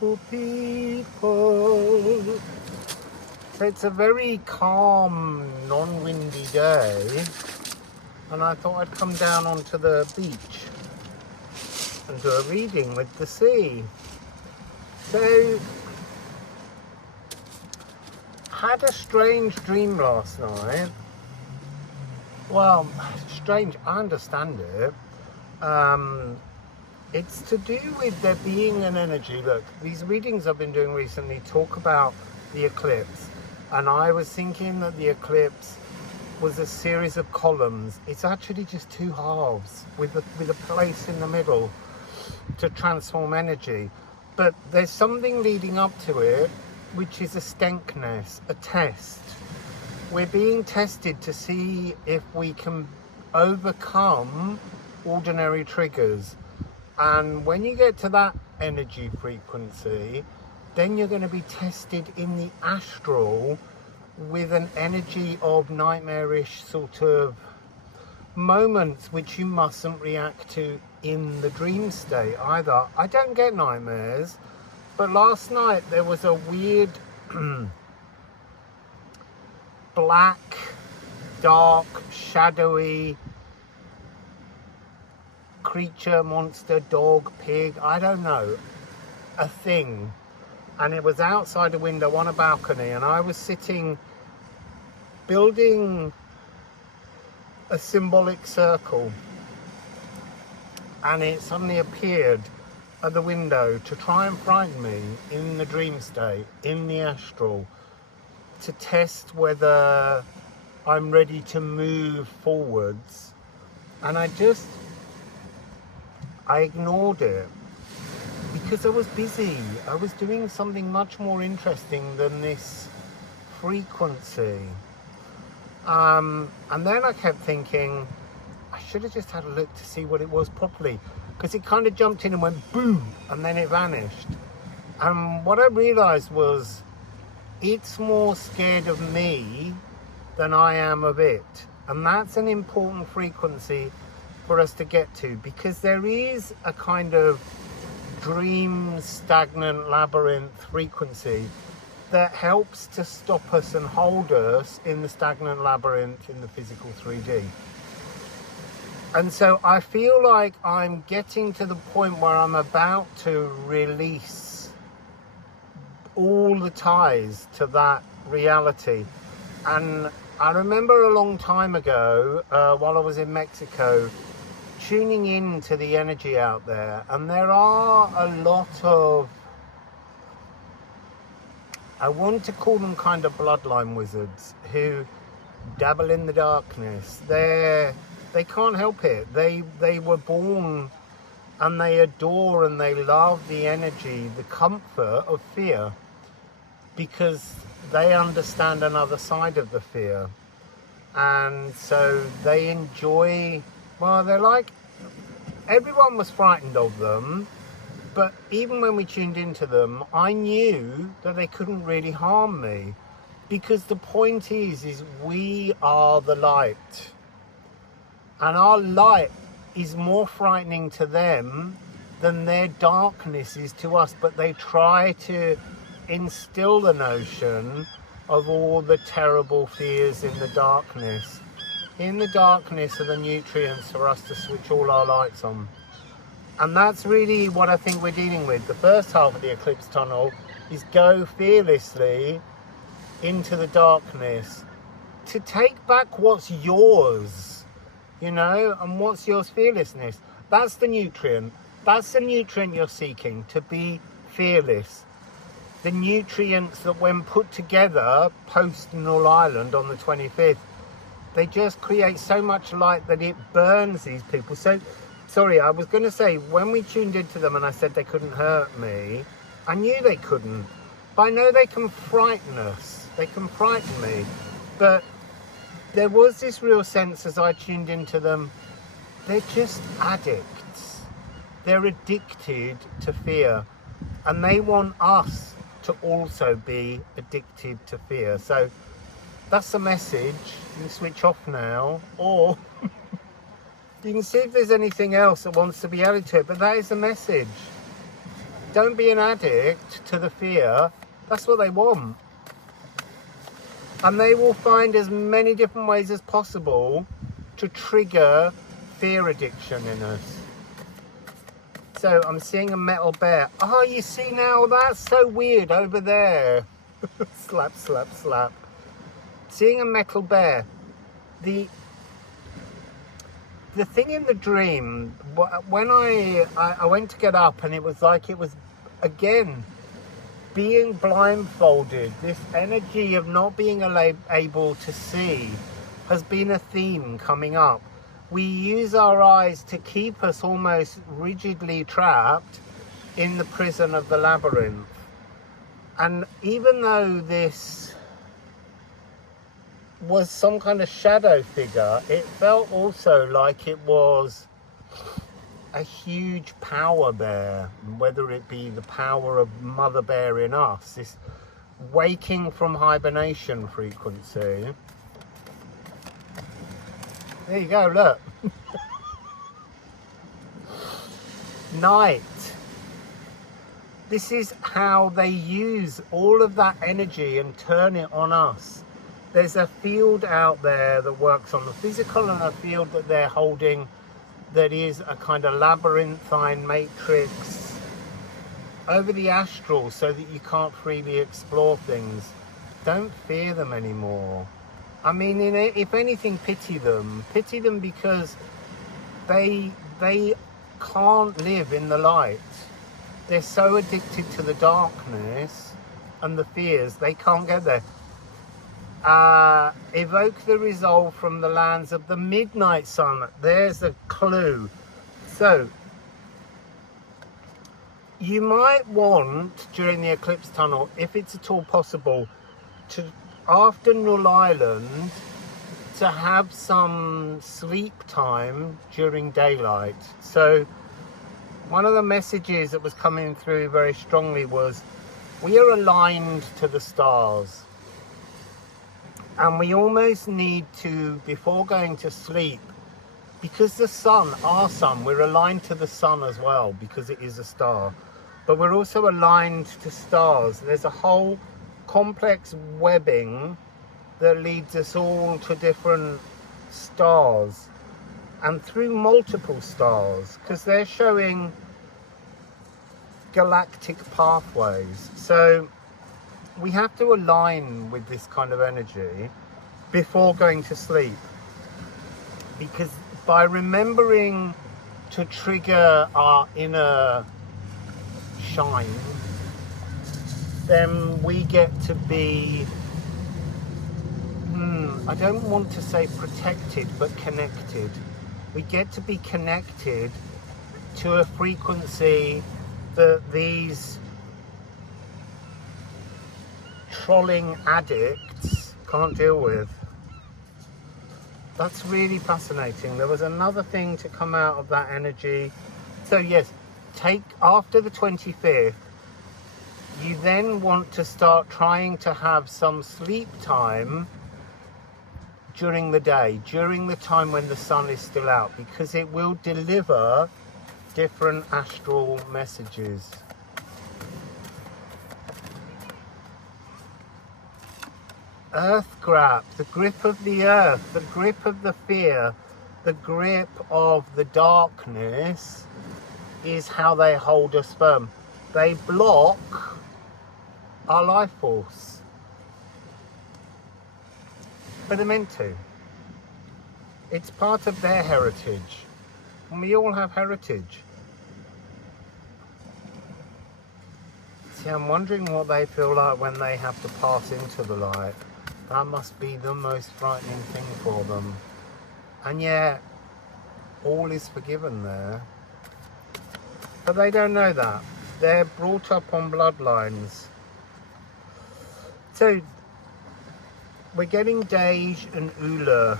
beautiful people. So it's a very calm, non-windy day, and I thought I'd come down onto the beach and do a reading with the sea. So, I had a strange dream last night. Well, strange, I understand it. It's to do with there being an energy. Look, these readings I've been doing recently talk about the eclipse, and I was thinking that the eclipse was a series of columns. It's actually just two halves with a place in the middle to transform energy. But there's something leading up to it, which is a stagnant, a test. We're being tested to see if we can overcome ordinary triggers. And when you get to that energy frequency, then you're going to be tested in the astral with an energy of nightmarish sort of moments which you mustn't react to in the dream state either. I don't get nightmares, but last night there was a weird black, dark, shadowy creature, monster, dog, pig, I don't know, a thing, and it was outside a window on a balcony, and I was sitting building a symbolic circle, and it suddenly appeared at the window to try and frighten me in the dream state, in the astral, to test whether I'm ready to move forwards. And I ignored it because I was busy. I was doing something much more interesting than this frequency. And then I kept thinking, I should have just had a look to see what it was properly, because it kind of jumped in and went boom, and then it vanished. And what I realized was it's more scared of me than I am of it. And that's an important frequency for us to get to, because there is a kind of dream, stagnant, labyrinth frequency that helps to stop us and hold us in the stagnant labyrinth in the physical 3D. And so I feel like I'm getting to the point where I'm about to release all the ties to that reality. And I remember a long time ago, while I was in Mexico, tuning in to the energy out there, and there are a lot of, I want to call them kind of bloodline wizards who dabble in the darkness. They can't help it. They were born and they adore and they love the energy, the comfort of fear, because they understand another side of the fear. And so they enjoy, well, they're like, everyone was frightened of them, but even when we tuned into them, I knew that they couldn't really harm me, because the point is we are the light, and our light is more frightening to them than their darkness is to us. But they try to instill the notion of all the terrible fears in the darkness. In the darkness are the nutrients for us to switch all our lights on. And that's really what I think we're dealing with. The first half of the eclipse tunnel is go fearlessly into the darkness to take back what's yours, you know, and what's yours, fearlessness. That's the nutrient. That's the nutrient you're seeking, to be fearless. The nutrients that when put together post Null Island on the 25th, they just create so much light that it burns these people. So, sorry, I was going to say, when we tuned into them and I said they couldn't hurt me, I knew they couldn't. But I know they can frighten us. They can frighten me. But there was this real sense as I tuned into them, they're just addicts. They're addicted to fear. And they want us to also be addicted to fear. So that's the message. You can switch off now, or you can see if there's anything else that wants to be added to it, but that is the message. Don't be an addict to the fear. That's what they want. And they will find as many different ways as possible to trigger fear addiction in us. So I'm seeing a metal bear. Oh, you see now, that's so weird over there. Slap, slap, slap. Seeing a metal bear. The thing in the dream, when I went to get up, and it was like it was, again, being blindfolded. This energy of not being able to see has been a theme coming up. We use our eyes to keep us almost rigidly trapped in the prison of the labyrinth. And even though this was some kind of shadow figure, it felt also like it was a huge power bear, whether it be the power of Mother Bear in us, this waking from hibernation frequency. There you go, look. Night. This is how they use all of that energy and turn it on us. There's a field out there that works on the physical, and a field that they're holding that is a kind of labyrinthine matrix over the astral, so that you can't freely explore things. Don't fear them anymore. I mean, if anything, pity them. Pity them because they can't live in the light. They're so addicted to the darkness and the fears, they can't get there. Evoke the resolve from the lands of the midnight sun. There's a clue. So you might want, during the eclipse tunnel, if it's at all possible, to, after Null Island, to have some sleep time during daylight. So one of the messages that was coming through very strongly was, we are aligned to the stars. And we almost need to, before going to sleep, because the sun, our sun, we're aligned to the sun as well, because it is a star. But we're also aligned to stars. There's a whole complex webbing that leads us all to different stars. And through multiple stars, because they're showing galactic pathways. So we have to align with this kind of energy before going to sleep, because by remembering to trigger our inner shine, then we get to be, I don't want to say protected, but connected. We get to be connected to a frequency that these trolling addicts can't deal with. That's really fascinating. There was another thing to come out of that energy. So yes, take after the 25th, you then want to start trying to have some sleep time during the day, during the time when the sun is still out, because it will deliver different astral messages. Earth grab, the grip of the earth, the grip of the fear, the grip of the darkness is how they hold us firm. They block our life force. But they're meant to. It's part of their heritage. And we all have heritage. See, I'm wondering what they feel like when they have to pass into the light. That must be the most frightening thing for them. And yet, all is forgiven there. But they don't know that. They're brought up on bloodlines. So, we're getting Dej and Ula.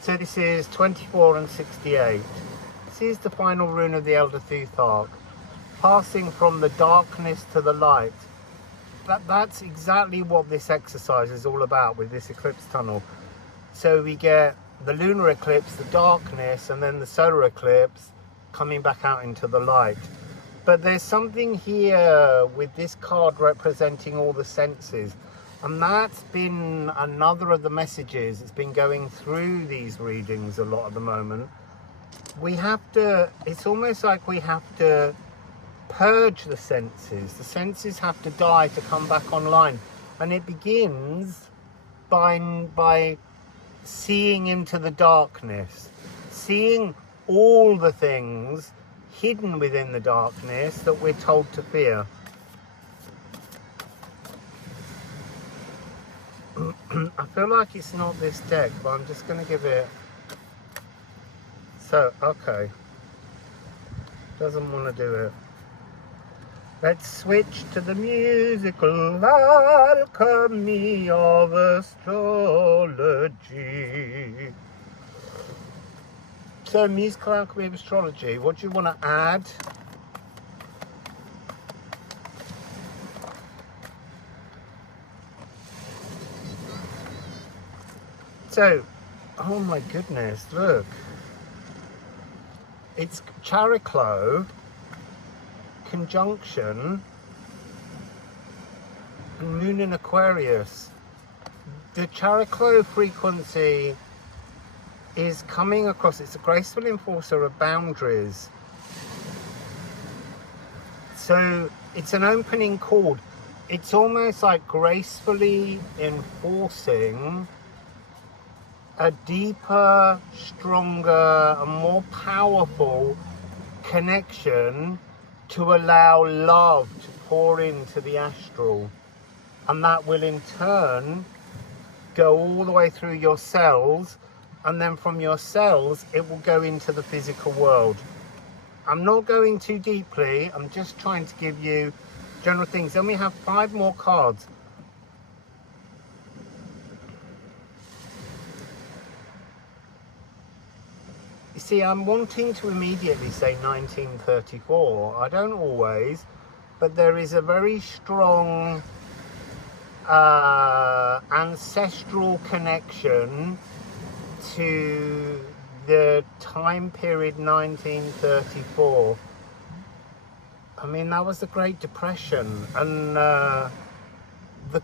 So this is 24 and 68. This is the final rune of the Elder Thuthark. Passing from the darkness to the light. That's exactly what this exercise is all about with this eclipse tunnel. So we get the lunar eclipse, the darkness, and then the solar eclipse coming back out into the light. But there's something here with this card representing all the senses. And that's been another of the messages that's been going through these readings a lot at the moment. We have to, it's almost like we have to purge the senses. The senses have to die to come back online. And it begins by seeing into the darkness, seeing all the things hidden within the darkness that we're told to fear. I feel like it's not this deck, but I'm just going to give it... So, okay. Doesn't want to do it. Let's switch to the musical Alchemy of Astrology. So, musical Alchemy of Astrology, what do you want to add? So, oh my goodness, look. It's Chariklo conjunction and Moon in Aquarius. The Chariklo frequency is coming across, it's a graceful enforcer of boundaries. So it's an opening chord. It's almost like gracefully enforcing a deeper, stronger, and more powerful connection to allow love to pour into the astral. And that will in turn go all the way through your cells, and then from your cells it will go into the physical world. I'm not going too deeply, I'm just trying to give you general things. Then we have 5 more cards. You see, I'm wanting to immediately say 1934. I don't always, but there is a very strong ancestral connection to the time period 1934. I mean, that was the Great Depression, and the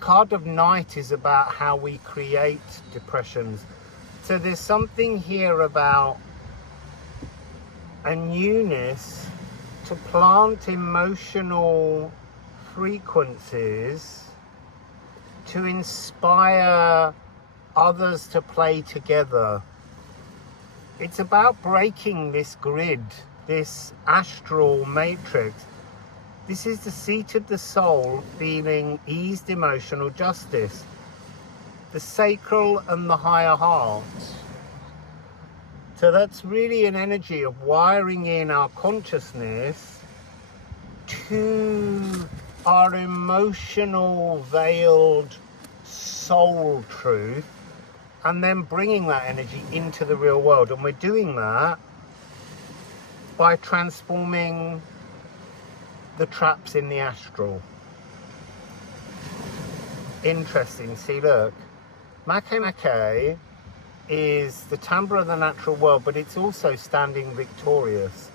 card of Night is about how we create depressions. So there's something here about a newness to plant emotional frequencies to inspire others to play together. It's about breaking this grid, this astral matrix. This is the seat of the soul feeling eased emotional justice, the sacral and the higher heart. So that's really an energy of wiring in our consciousness to our emotional veiled soul truth, and then bringing that energy into the real world. And we're doing that by transforming the traps in the astral. Interesting. See, look, Make is the timbre of the natural world, but it's also standing victorious.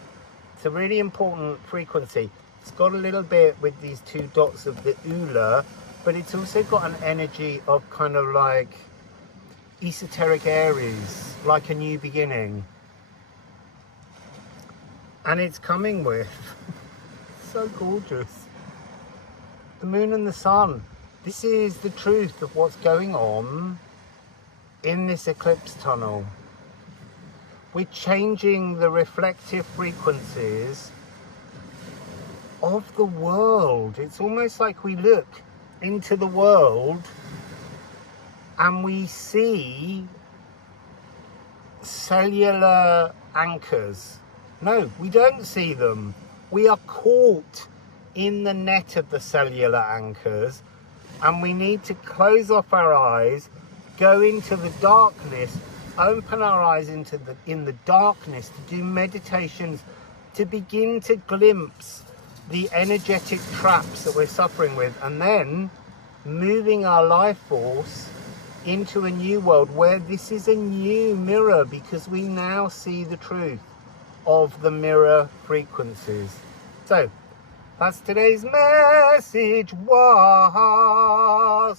It's a really important frequency. It's got a little bit with these 2 dots of the Ula, but it's also got an energy of kind of like esoteric Aries, like a new beginning. And it's coming with so gorgeous, the moon and the sun. This is the truth of what's going on in this eclipse tunnel. We're changing the reflective frequencies of the world. It's almost like we look into the world and we see cellular anchors. No, we don't see them. We are caught in the net of the cellular anchors, and we need to close off our eyes, go into the darkness, open our eyes in the darkness to do meditations, to begin to glimpse the energetic traps that we're suffering with, and then moving our life force into a new world where this is a new mirror, because we now see the truth of the mirror frequencies. So that's today's message. Wassail.